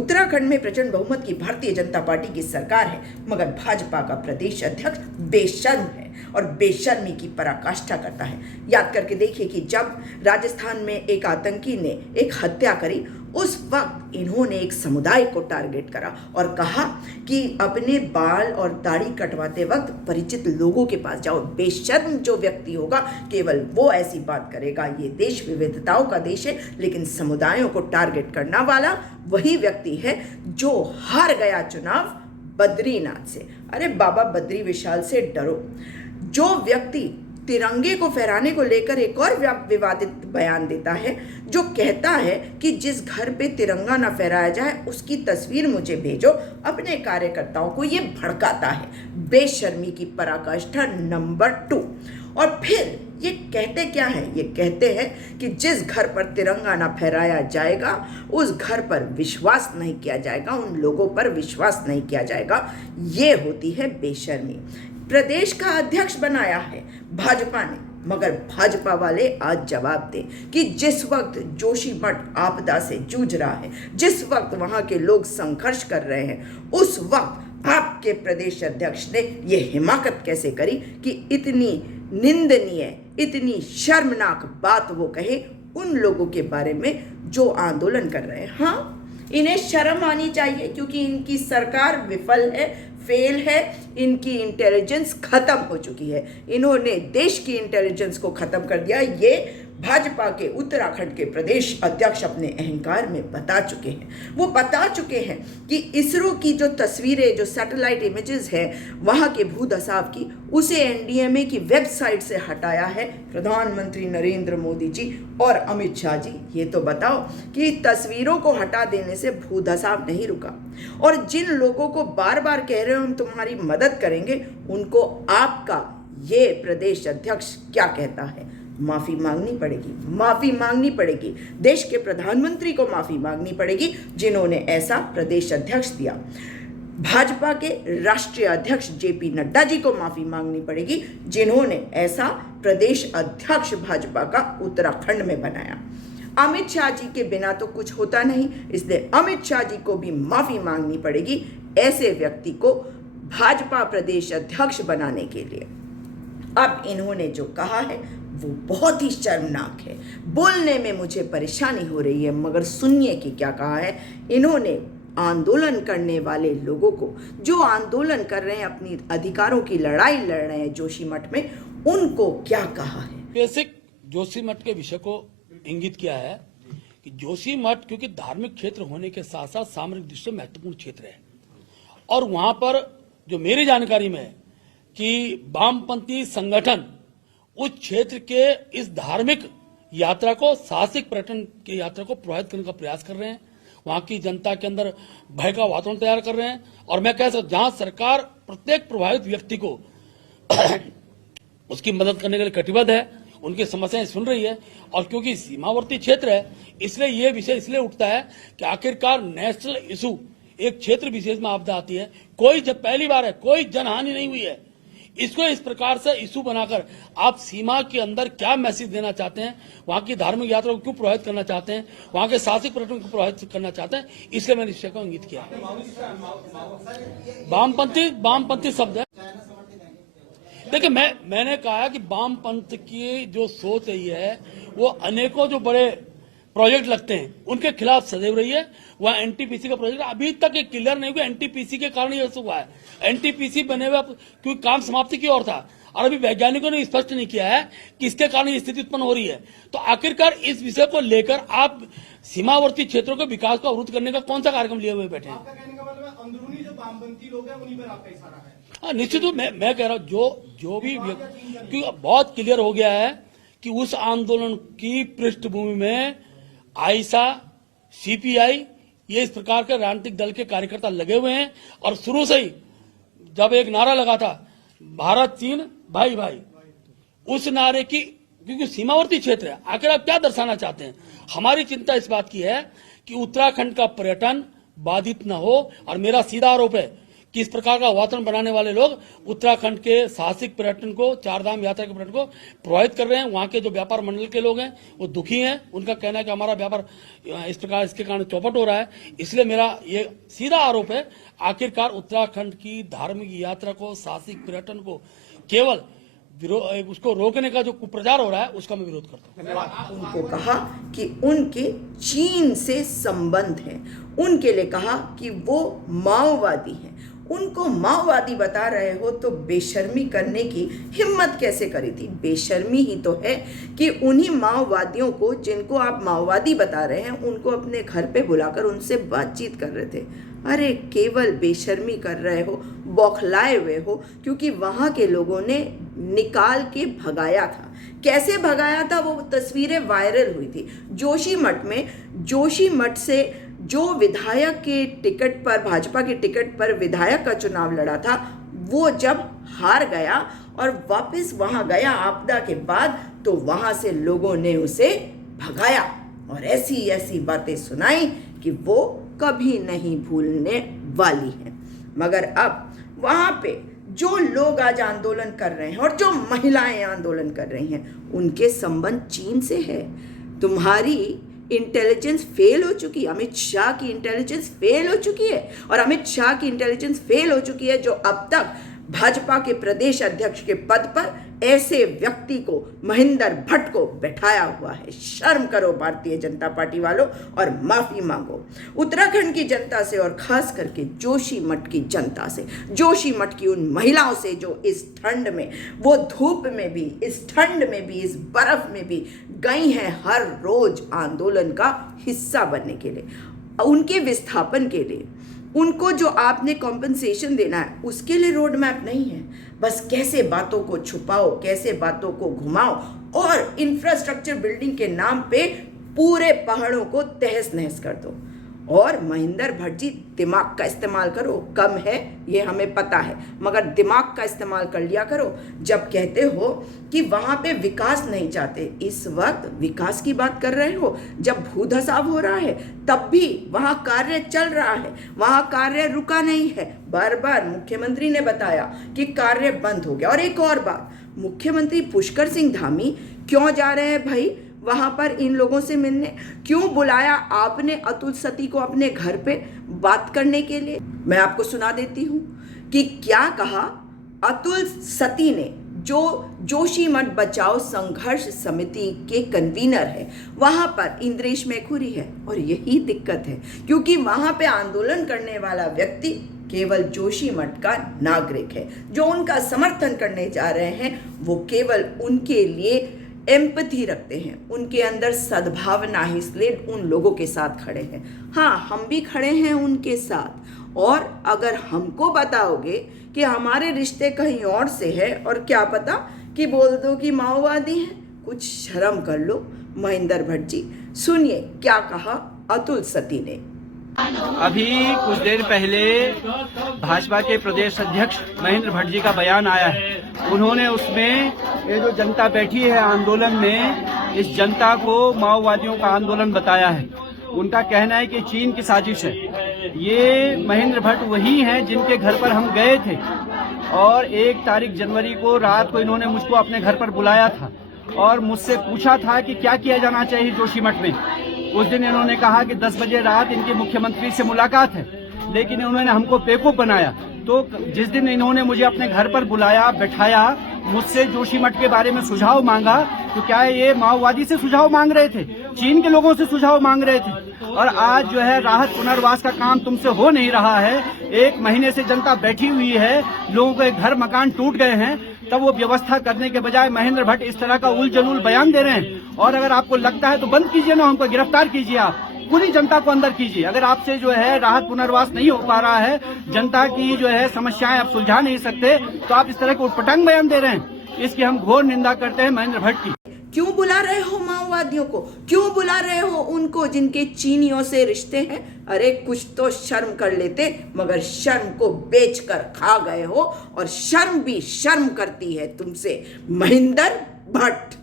उत्तराखंड में प्रचंड बहुमत की भारतीय जनता पार्टी की सरकार है, मगर भाजपा का प्रदेश अध्यक्ष बेशर्म है और बेशर्मी की पराकाष्ठा करता है। याद करके देखिए कि जब राजस्थान में एक आतंकी ने एक हत्या करी, उस वक्त इन्होंने एक समुदाय को टारगेट करा और कहा कि अपने बाल और दाढ़ी कटवाते वक्त परिचित लोगों के पास जाओ। बेशर्म जो व्यक्ति होगा केवल वो ऐसी बात करेगा। ये देश विविधताओं का देश है, लेकिन समुदायों को टारगेट करने वाला वही व्यक्ति है जो हार गया चुनाव बद्रीनाथ से। अरे बाबा बद्री विशाल से डरो। जो व्यक्ति तिरंगे को फहराने को लेकर एक और विवादित बयान देता है, जो कहता है कि जिस घर पे तिरंगा ना फहराया जाए उसकी तस्वीर मुझे भेजो, अपने कार्यकर्ताओं को ये भड़काता है। बेशर्मी की पराकाष्ठा नंबर 2। और फिर ये कहते क्या है? ये कहते हैं कि जिस घर पर तिरंगा ना फहराया जाएगा उस घर पर विश्वास नहीं किया जाएगा, उन लोगों पर विश्वास नहीं किया जाएगा। ये होती है बेशर्मी। प्रदेश का अध्यक्ष बनाया है भाजपा ने, मगर भाजपा वाले आज जवाब दें कि जिस वक्त जोशीमठ आपदा से जूझ रहा है, जिस वक्त वहां के लोग संघर्ष कर रहे हैं, उस वक्त आपके प्रदेश अध्यक्ष ने ये हिमाकत कैसे करी कि इतनी निंदनीय, इतनी शर्मनाक बात वो कहे उन लोगों के बारे में जो आंदोलन कर रहे हैं। हाँ, इन्हें शर्म आनी चाहिए क्योंकि इनकी सरकार विफल है, फेल है, इनकी इंटेलिजेंस खत्म हो चुकी है। इन्होंने देश की इंटेलिजेंस को खत्म कर दिया। ये भाजपा के उत्तराखंड के प्रदेश अध्यक्ष अपने अहंकार में बता चुके हैं। वो बता चुके हैं कि इसरो की जो तस्वीरें, जो सैटेलाइट इमेजेस हैं वहाँ के भूदसाव की, उसे एनडीएमए की वेबसाइट से हटाया है प्रधानमंत्री नरेंद्र मोदी जी और अमित शाह जी। ये तो बताओ कि तस्वीरों को हटा देने से भूदसाव नहीं रुका। और जिन लोगों को बार बार कह रहे हो हम तुम्हारी मदद करेंगे, उनको आपका ये प्रदेश अध्यक्ष क्या कहता है? माफी मांगनी पड़ेगी, माफी मांगनी पड़ेगी। देश के प्रधानमंत्री को माफी मांगनी पड़ेगी जिन्होंने ऐसा प्रदेश अध्यक्ष दिया। भाजपा के राष्ट्रीय अध्यक्ष जेपी नड्डा जी को माफी मांगनी पड़ेगी जिन्होंने ऐसा प्रदेश अध्यक्ष भाजपा का उत्तराखंड में बनाया। अमित शाह जी के बिना तो कुछ होता नहीं, इसलिए अमित शाह जी को भी माफी मांगनी पड़ेगी ऐसे व्यक्ति को भाजपा प्रदेश अध्यक्ष बनाने के लिए। अब इन्होंने जो कहा है वो बहुत ही शर्मनाक है। बोलने में मुझे परेशानी हो रही है, मगर सुनिए कि क्या कहा है इन्होंने। आंदोलन करने वाले लोगों को, जो आंदोलन कर रहे हैं, अपनी अधिकारों की लड़ाई लड़ रहे हैं जोशीमठ में, उनको क्या कहा है। बेसिक जोशीमठ के विषय को इंगित किया है कि जोशीमठ क्योंकि धार्मिक क्षेत्र होने के साथ साथ सामरिक दृष्टि से महत्वपूर्ण क्षेत्र है, और वहां पर जो मेरी जानकारी में है कि वामपंथी संगठन उस क्षेत्र के इस धार्मिक यात्रा को, साहसिक पर्यटन की यात्रा को प्रभावित करने का प्रयास कर रहे हैं। वहां की जनता के अंदर भय का वातावरण तैयार कर रहे हैं। और मैं कह सकता हूं जहां सरकार प्रत्येक प्रभावित व्यक्ति को उसकी मदद करने के लिए कटिबद्ध है, उनकी समस्याएं सुन रही है, और क्योंकि सीमावर्ती क्षेत्र है इसलिए ये विषय इसलिए उठता है कि आखिरकार नेशनल इशू, एक क्षेत्र विशेष में आपदा आती है, कोई जब पहली बार है, कोई जनहानि नहीं हुई है, इसको इस प्रकार से इशू बनाकर आप सीमा के अंदर क्या मैसेज देना चाहते हैं, वहां की धार्मिक यात्रा को क्यों प्रभावित करना चाहते हैं, वहां के साहसिक पर्यटन को प्रभावित करना चाहते हैं, इसलिए मैंने इस विषय को इंगित किया। वामपंथी शब्द है। देखिए, मैंने कहा कि वामपंथ की जो सोच रही है वो अनेकों जो बड़े प्रोजेक्ट लगते हैं उनके खिलाफ सदैव रही है। वह एनटीपीसी का प्रोजेक्ट अभी तक ये क्लियर नहीं हुआ, एनटीपीसी के कारण ये हुआ है। एनटीपीसी बने हुए क्योंकि काम समाप्ति की ओर था, और अभी वैज्ञानिकों ने स्पष्ट नहीं किया है कि इसके कारण ये स्थिति उत्पन्न हो रही है। तो आखिरकार इस विषय को लेकर आप सीमावर्ती क्षेत्रों के विकास को अवरुद्ध करने का कौन सा कार्यक्रम लिए हुए बैठे हैं? आपका कहने का मतलब है अंदरूनी जो वामपंथी लोग हैं उन्हीं पर आपका इशारा है। हाँ, निश्चित रूप मैं कह रहा हूँ जो भी क्योंकि बहुत क्लियर हो गया है कि उस आंदोलन की पृष्ठभूमि में आईसा, सीपीआई, ये इस प्रकार के राजनीतिक दल के कार्यकर्ता लगे हुए हैं। और शुरू से ही जब एक नारा लगा था भारत चीन भाई भाई, उस नारे की, क्योंकि सीमावर्ती क्षेत्र है, आखिर आप क्या दर्शाना चाहते हैं? हमारी चिंता इस बात की है कि उत्तराखंड का पर्यटन बाधित न हो। और मेरा सीधा आरोप है कि इस प्रकार का वातावरण बनाने वाले लोग उत्तराखंड के साहसिक पर्यटन को, चारधाम यात्रा के पर्यटन को प्रभावित कर रहे हैं। वहां के जो व्यापार मंडल के लोग हैं वो दुखी हैं। उनका कहना है कि हमारा व्यापार इस प्रकार इसके कारण चौपट हो रहा है। इसलिए मेरा ये सीधा आरोप है, आखिरकार उत्तराखंड की धार्मिक यात्रा को, साहसिक पर्यटन को केवल उसको रोकने का जो कुप्रचार हो रहा है उसका मैं विरोध करता हूँ। उनको कहा कि उनके चीन से संबंध है, उनके लिए कहा कि वो माओवादी हैं। उनको माओवादी बता रहे हो तो बेशर्मी करने की हिम्मत कैसे करी थी? बेशर्मी ही तो है कि उन्हीं माओवादियों को, जिनको आप माओवादी बता रहे हैं, उनको अपने घर पे बुलाकर उनसे बातचीत कर रहे थे। अरे केवल बेशर्मी कर रहे हो, बौखलाए हुए हो, क्योंकि वहाँ के लोगों ने निकाल के भगाया था। कैसे भगाया था वो तस्वीरें वायरल हुई थी। जोशीमठ से जो विधायक के टिकट पर, भाजपा के टिकट पर विधायक का चुनाव लड़ा था, वो जब हार गया और वापस वहाँ गया आपदा के बाद, तो वहाँ से लोगों ने उसे भगाया और ऐसी ऐसी बातें सुनाई कि वो कभी नहीं भूलने वाली है। मगर अब वहाँ पे जो लोग आज आंदोलन कर रहे हैं और जो महिलाएं आंदोलन कर रही हैं, उनके संबंध चीन से है। तुम्हारी इंटेलिजेंस फेल हो चुकी है, अमित शाह की इंटेलिजेंस फेल हो चुकी है, और अमित शाह की इंटेलिजेंस फेल हो चुकी है जो अब तक भाजपा के प्रदेश अध्यक्ष के पद पर ऐसे व्यक्ति को, महेंद्र भट्ट को बैठाया हुआ है। शर्म करो भारतीय जनता पार्टी वालों और माफी मांगो उत्तराखंड की जनता से, और खास करके जोशीमठ की जनता से, जोशीमठ की उन महिलाओं से जो इस ठंड में, वो धूप में भी, इस ठंड में भी, इस बर्फ में भी गई हैं हर रोज आंदोलन का हिस्सा बनने के लिए, उनके विस्थापन के लिए। उनको जो आपने कॉम्पनसेशन देना है उसके लिए रोड मैप नहीं है। बस कैसे बातों को छुपाओ, कैसे बातों को घुमाओ और इंफ्रास्ट्रक्चर बिल्डिंग के नाम पे पूरे पहाड़ों को तहस नहस कर दो। और महेंद्र भट्ट जी, दिमाग का इस्तेमाल करो। कम है ये हमें पता है, मगर दिमाग का इस्तेमाल कर लिया करो। जब कहते हो कि वहाँ पे विकास नहीं चाहते, इस वक्त विकास की बात कर रहे हो। जब भूधसाव हो रहा है तब भी वहाँ कार्य चल रहा है, वहाँ कार्य रुका नहीं है। बार बार मुख्यमंत्री ने बताया कि कार्य बंद हो गया। और एक और बात, मुख्यमंत्री पुष्कर सिंह धामी क्यों जा रहे हैं भाई वहाँ पर इन लोगों से मिलने? क्यों बुलाया आपने अतुल सती को अपने घर पे बात करने के लिए? मैं आपको सुना देती हूँ कि क्या कहा अतुल सती ने, जो जोशीमठ बचाओ संघर्ष समिति के कन्वीनर है। वहाँ पर इंद्रेश मैखुरी है, और यही दिक्कत है क्योंकि वहाँ पे आंदोलन करने वाला व्यक्ति केवल जोशीमठ का नागरिक है। जो उनका समर्थन करने जा रहे हैं वो केवल उनके लिए एम्पैथी रखते हैं, उनके अंदर सद्भावना है, इसलिए उन लोगों के साथ खड़े हैं। हाँ, हम भी खड़े हैं उनके साथ। और अगर हमको बताओगे कि हमारे रिश्ते कहीं और से है, और क्या पता कि बोल दो कि माओवादी हैं, कुछ शर्म कर लो। महेंद्र भट्ट जी, सुनिए क्या कहा अतुल सती ने। अभी कुछ देर पहले भाजपा के प्रदेश अध्यक्ष महेंद्र भट्ट जी का बयान आया है। उन्होंने उसमें ये जो जनता बैठी है आंदोलन में, इस जनता को माओवादियों का आंदोलन बताया है। उनका कहना है कि चीन की साजिश है। ये महेंद्र भट्ट वही हैं जिनके घर पर हम गए थे, और 1 तारीख जनवरी को रात को इन्होंने मुझको अपने घर पर बुलाया था और मुझसे पूछा था कि क्या किया जाना चाहिए जोशीमठ में। उस दिन इन्होंने कहा कि 10 बजे रात इनके मुख्यमंत्री से मुलाकात है, लेकिन इन्होंने हमको बेवकूफ बनाया। तो जिस दिन इन्होंने मुझे अपने घर पर बुलाया, बैठाया, मुझसे जोशीमठ के बारे में सुझाव मांगा, तो क्या ये माओवादी से सुझाव मांग रहे थे? चीन के लोगों से सुझाव मांग रहे थे। और आज जो है राहत पुनर्वास का काम तुमसे हो नहीं रहा है। 1 महीने से जनता बैठी हुई है, लोगों के घर मकान टूट गए हैं, तब वो व्यवस्था करने के बजाय महेंद्र भट्ट इस तरह का उलझुल बयान दे रहे हैं। और अगर आपको लगता है तो बंद कीजिए ना, हमको गिरफ्तार कीजिए, आप पूरी जनता को अंदर कीजिए। अगर आपसे जो है राहत पुनर्वास नहीं हो पा रहा है, जनता की जो है समस्याएं आप सुलझा नहीं सकते, तो आप इस तरह के उटपटांग बयान दे रहे हैं। इसकी हम घोर निंदा करते हैं महेंद्र भट्ट की। क्यों बुला रहे हो माओवादियों को? क्यों बुला रहे हो उनको जिनके चीनियों से रिश्ते हैं? अरे कुछ तो शर्म कर लेते, मगर शर्म को बेचकर खा गए हो, और शर्म भी शर्म करती है तुमसे महेंद्र भट्ट।